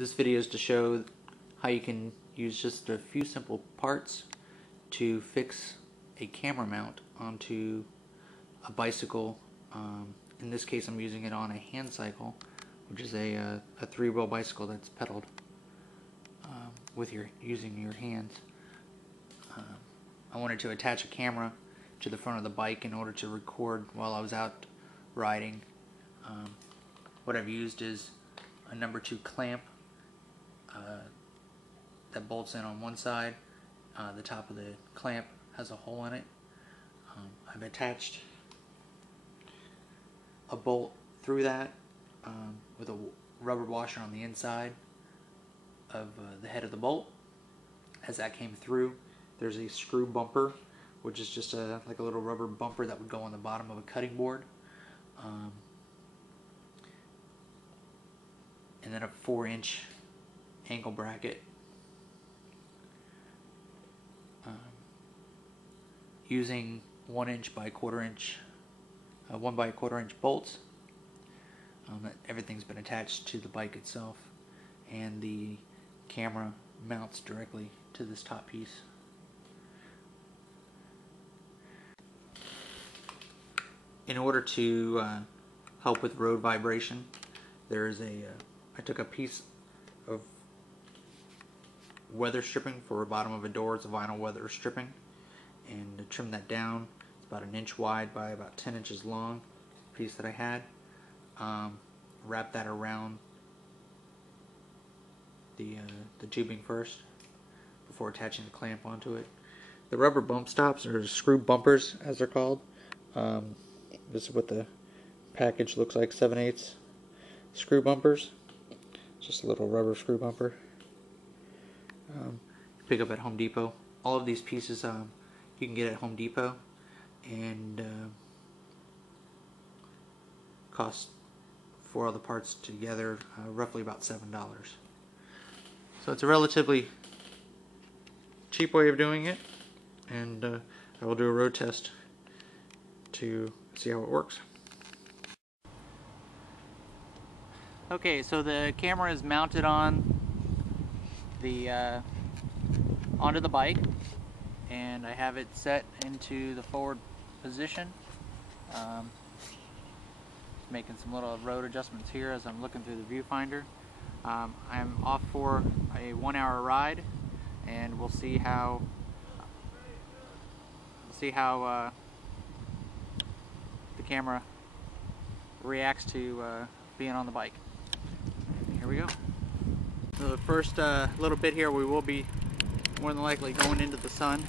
This video is to show how you can use just a few simple parts to fix a camera mount onto a bicycle. In this case I'm using it on a hand cycle, which is a three-wheel bicycle that's pedaled with using your hands. I wanted to attach a camera to the front of the bike in order to record while I was out riding. What I've used is a number 2 clamp that bolts in on one side. The top of the clamp has a hole in it. I've attached a bolt through that with a rubber washer on the inside of the head of the bolt. As that came through, there's a screw bumper, which is just like a little rubber bumper that would go on the bottom of a cutting board. And then a 4-inch ankle bracket. Using 1-inch by 1/4-inch, 1 by 1/4-inch bolts. Everything's been attached to the bike itself, and the camera mounts directly to this top piece. In order to help with road vibration, there is I took a piece of weather stripping for the bottom of a door. It's a vinyl weather stripping, and to trim that down, it's about 1 inch wide by about 10 inches long, piece that I had. Wrap that around the tubing first before attaching the clamp onto it. The rubber bump stops, or screw bumpers as they're called. This is what the package looks like, 7/8 screw bumpers. Just a little rubber screw bumper. Pick up at Home Depot. All of these pieces you can get at Home Depot, and cost for all the parts together roughly about $7. So it's a relatively cheap way of doing it, and I will do a road test to see how it works. Okay, so the camera is mounted on the onto the bike, and I have it set into the forward position. Making some little road adjustments here as I'm looking through the viewfinder. I'm off for a 1-hour ride, and we'll see how the camera reacts to being on the bike. Here we go. So the first little bit here, we will be more than likely going into the sun.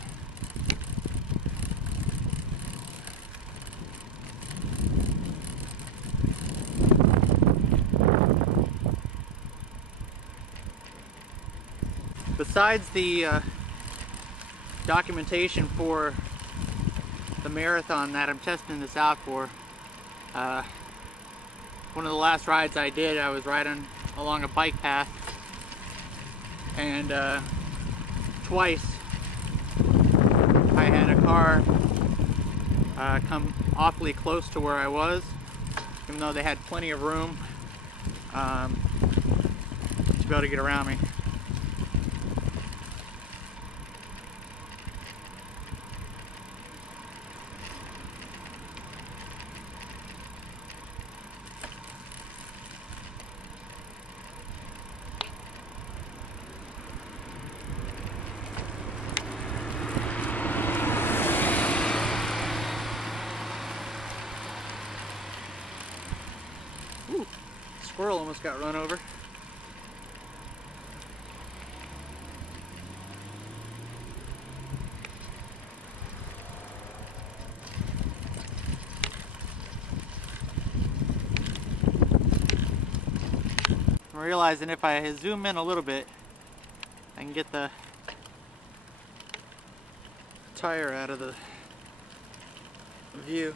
Besides the documentation for the marathon that I'm testing this out for, one of the last rides I did, I was riding along a bike path, and twice I had a car come awfully close to where I was, even though they had plenty of room to be able to get around me. Ooh, squirrel almost got run over. I'm realizing if I zoom in a little bit, I can get the tire out of the view.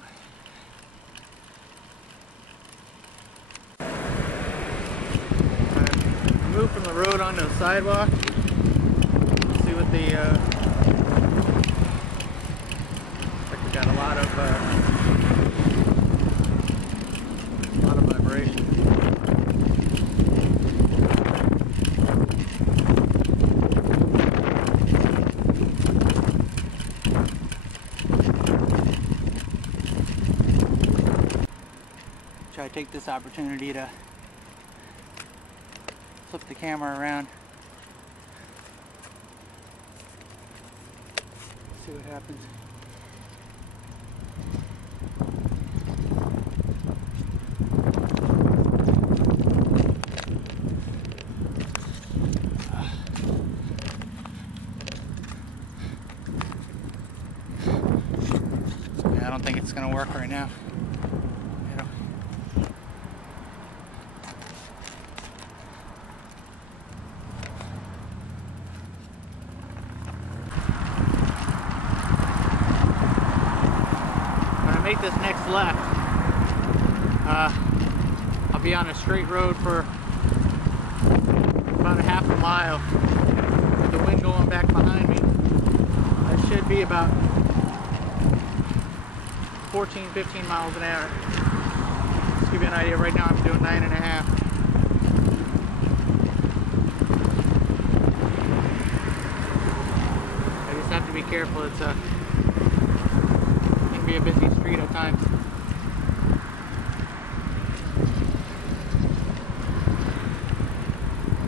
Move from the road onto the sidewalk. See what the like we got a lot of vibration. take this opportunity to flip the camera around. See what happens. Yeah, I don't think it's gonna work right now. Make this next left, I'll be on a straight road for about a half a mile with the wind going back behind me. That should be about 14-15 miles an hour. Just to give you an idea, right now I'm doing 9.5. I just have to be careful. It's be a busy street at times.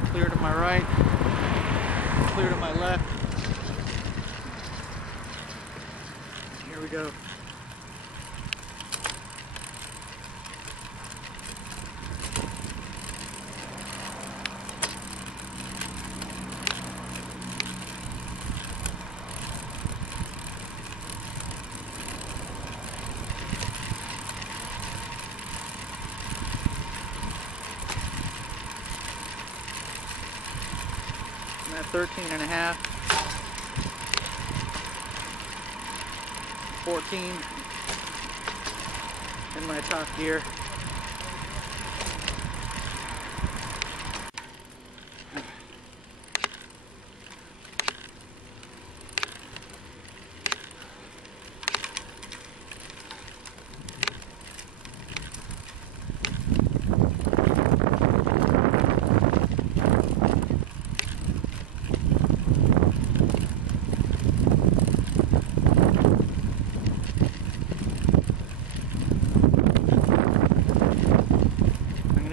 Clear to my right, clear to my left. Here we go. At 13.5, 14 in my top gear.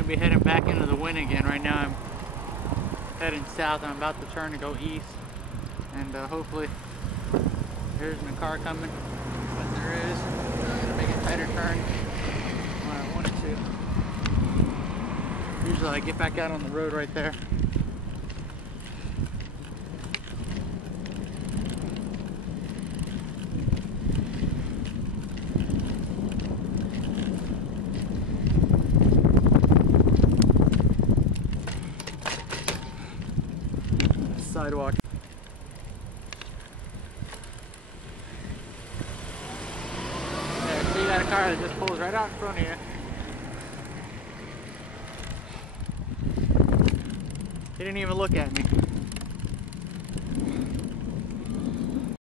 Be heading back into the wind again. Right now I'm heading south. I'm about to turn to go east, and hopefully there isn't a car coming, but there is. I'm going to make a tighter turn when I wanted to. Usually I get back out on the road right there. Sidewalk. There, so you got a car that just pulls right out in front of you. He didn't even look at me.